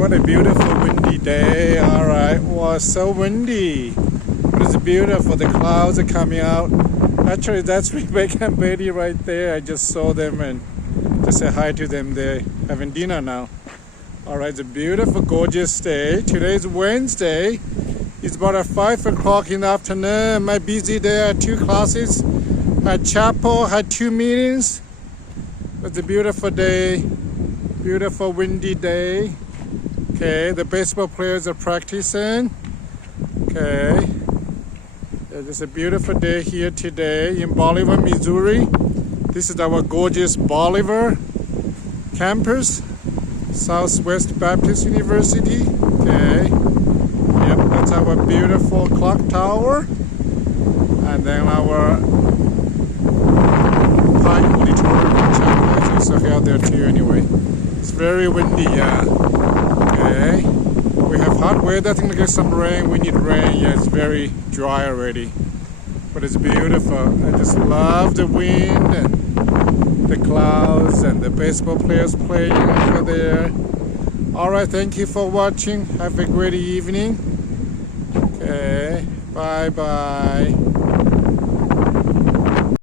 what a beautiful windy day. All right, well, so windy, but it's beautiful. The clouds are coming out. Actually, that's Rebecca and Betty right there. I just saw them and just say hi to them. They're having dinner now. All right, it's a beautiful, gorgeous day. Today's Wednesday. It's about 5 o'clock in the afternoon. My busy day. I had 2 classes, had chapel, had 2 meetings. It's a beautiful day, beautiful windy day. Okay, the baseball players are practicing. Okay, it's a beautiful day here today in Bolivar, Missouri. This is our gorgeous Bolivar campus, Southwest Baptist University. Okay, yep, that's our beautiful clock tower, and then our Pine Auditorium chapel is also out there too. Anyway, it's very windy. Yeah. Okay, we have hot weather. I think we get some rain. We need rain. Yeah, it's very dry already, but it's beautiful. I just love the wind and the clouds and the baseball players playing over there. All right, thank you for watching. Have a great evening. Okay, bye bye.